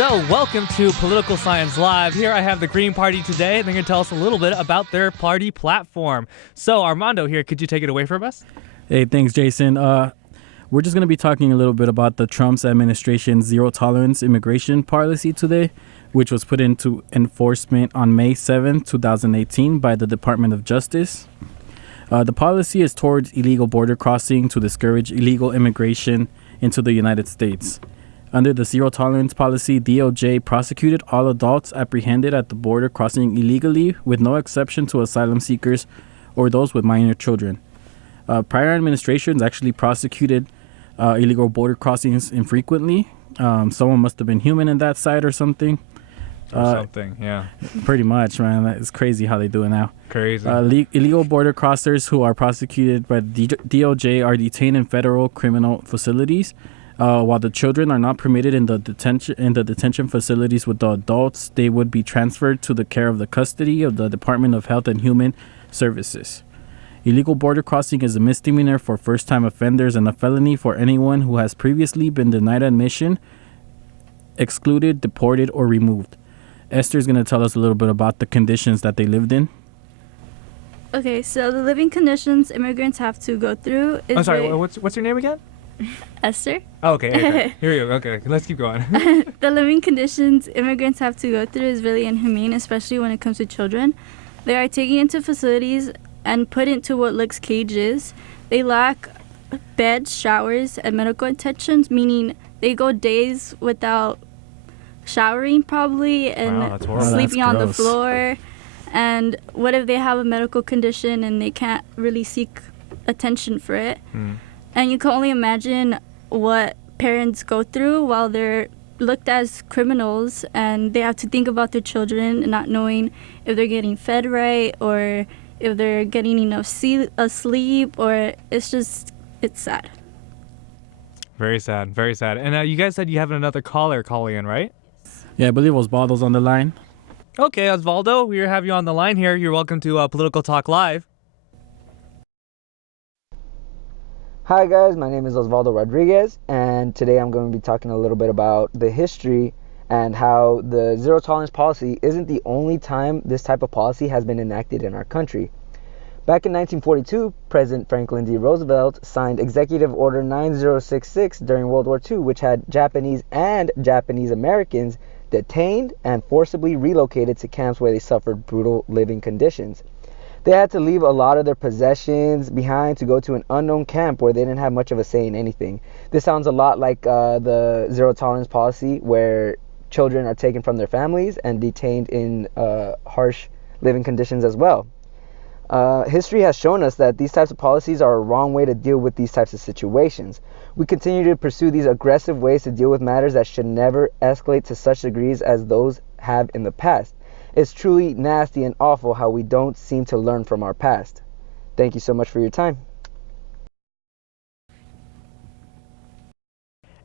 So, welcome to Political Science Live. Here I have the Green Party today. They're going to tell us a little bit about their party platform. So, Armando here, could you take it away from us? Hey, thanks, Jason. We're just going to be talking a little bit about the Trump's administration's zero-tolerance immigration policy today, which was put into enforcement on May 7, 2018 by the Department of Justice. The policy is towards illegal border crossing to discourage illegal immigration into the United States. Under the zero-tolerance policy, DOJ prosecuted all adults apprehended at the border crossing illegally, with no exception to asylum seekers or those with minor children. Prior administrations actually prosecuted illegal border crossings infrequently. Someone must have been human in that side or something. Yeah. Pretty much, man. It's crazy how they do it now. Crazy. Illegal border crossers who are prosecuted by the DOJ are detained in federal criminal facilities, while the children are not permitted in the detention facilities with the adults. They would be transferred to the care of the custody of the Department of Health and Human Services. Illegal border crossing is a misdemeanor for first-time offenders and a felony for anyone who has previously been denied admission, excluded, deported, or removed. Esther's going to tell us a little bit about the conditions that they lived in. Okay, so the living conditions immigrants have to go through is... I'm sorry, what's your name again? Esther. Oh, okay. Here we go. Okay, let's keep going. The living conditions immigrants have to go through is really inhumane, especially when it comes to children. They are taken into facilities and put into what looks cages. They lack beds, showers, and medical attention, meaning they go days without showering probably and sleeping on the floor. And what if they have a medical condition and they can't really seek attention for it? And you can only imagine what parents go through while they're looked as criminals and they have to think about their children and not knowing if they're getting fed right or if they're getting enough sleep, or it's sad. Very sad, very sad. And you guys said you have another caller calling in, right? Yeah, I believe Osvaldo's on the line. Okay, Osvaldo, we have you on the line here. You're welcome to Political Talk Live. Hi guys, my name is Osvaldo Rodriguez, and today I'm going to be talking a little bit about the history and how the zero tolerance policy isn't the only time this type of policy has been enacted in our country. Back in 1942, President Franklin D. Roosevelt signed Executive Order 9066 during World War II, which had Japanese and Japanese Americans detained and forcibly relocated to camps where they suffered brutal living conditions. They had to leave a lot of their possessions behind to go to an unknown camp where they didn't have much of a say in anything. This sounds a lot like the zero tolerance policy, where children are taken from their families and detained in harsh living conditions as well. History has shown us that these types of policies are a wrong way to deal with these types of situations. We continue to pursue these aggressive ways to deal with matters that should never escalate to such degrees as those have in the past. It's truly nasty and awful how we don't seem to learn from our past. Thank you so much for your time.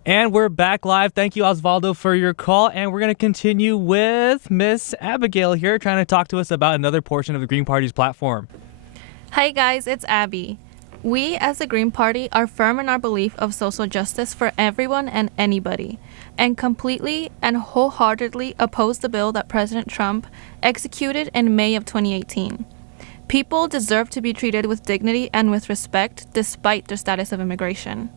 And we're back live. Thank you, Osvaldo, for your call. And we're going to continue with Miss Abigail here, trying to talk to us about another portion of the Green Party's platform. Hi, guys. It's Abby. We, as the Green Party, are firm in our belief of social justice for everyone and anybody, and completely and wholeheartedly oppose the bill that President Trump executed in May of 2018. People deserve to be treated with dignity and with respect despite their status of immigration.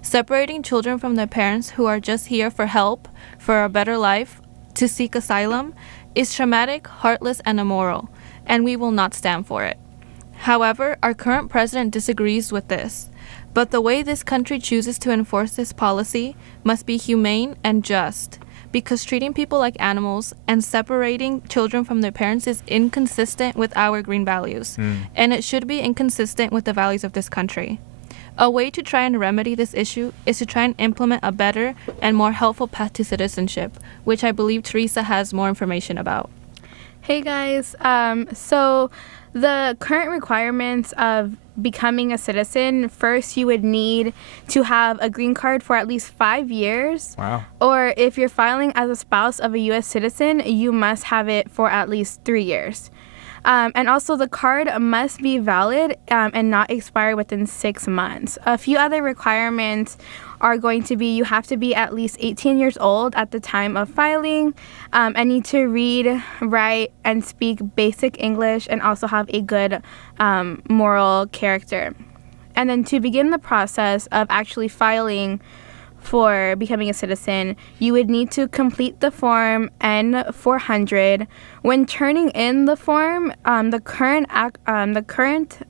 Separating children from their parents who are just here for help, for a better life, to seek asylum, is traumatic, heartless, and immoral, and we will not stand for it. However, our current president disagrees with this, but the way this country chooses to enforce this policy must be humane and just, because treating people like animals and separating children from their parents is inconsistent with our green values, and it should be inconsistent with the values of this country. A way to try and remedy this issue is to try and implement a better and more helpful path to citizenship, which I believe Teresa has more information about. Hey guys, so the current requirements of becoming a citizen, first you would need to have a green card for at least 5 years. Wow. Or if you're filing as a spouse of a U.S. citizen, you must have it for at least 3 years. And also the card must be valid and not expire within 6 months. A few other requirements are going to be you have to be at least 18 years old at the time of filing, and need to read, write, and speak basic English, and also have a good moral character. And then to begin the process of actually filing for becoming a citizen, you would need to complete the form N400. When turning in the form, the current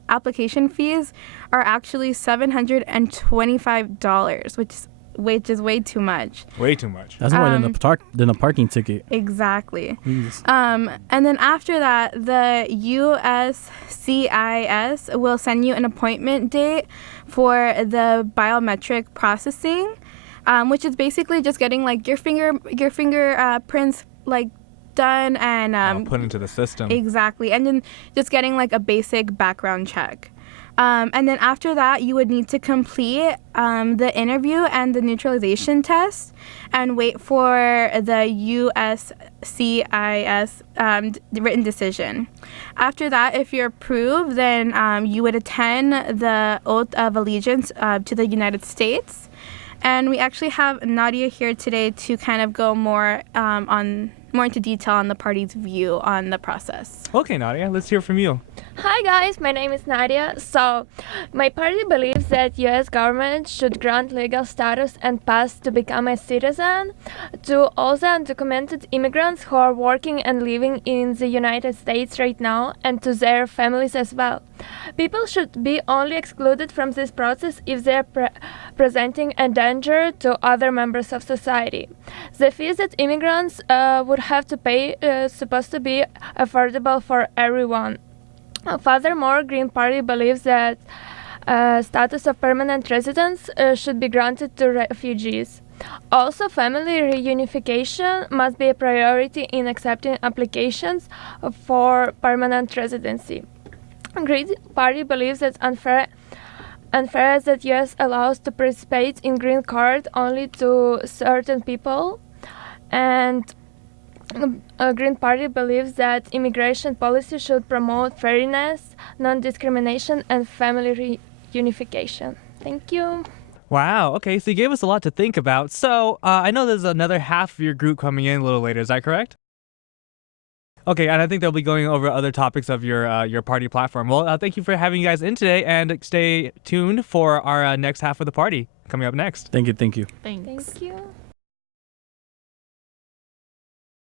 application fees are actually $725, which is way too much. Way too much. That's more than a parking ticket. Exactly. Jeez. And then after that, the USCIS will send you an appointment date for the biometric processing, which is basically just getting like your fingerprints like done and put into the system. Exactly, and then just getting like a basic background check. And then after that, you would need to complete the interview and the neutralization test and wait for the USCIS written decision. After that, if you're approved, then you would attend the oath of allegiance to the United States. And we actually have Nadia here today to kind of go more into detail on the party's view on the process. Okay, Nadia, let's hear from you. Hi guys, my name is Nadia. So, my party believes that US government should grant legal status and pass to become a citizen to all the undocumented immigrants who are working and living in the United States right now, and to their families as well. People should be only excluded from this process if they are presenting a danger to other members of society. The fees that immigrants would have to pay supposed to be affordable for everyone. Furthermore, Green Party believes that status of permanent residence should be granted to refugees. Also, family reunification must be a priority in accepting applications for permanent residency. Green Party believes that unfair as that US allows to participate in green card only to certain people, and Green Party believes that immigration policy should promote fairness, non-discrimination, and family reunification. Thank you. Wow. Okay, so you gave us a lot to think about. So I know there's another half of your group coming in a little later. Is that correct? Okay, and I think they'll be going over other topics of your party platform. Well, thank you for having you guys in today, and stay tuned for our next half of the party coming up next. Thank you. Thanks. Thank you.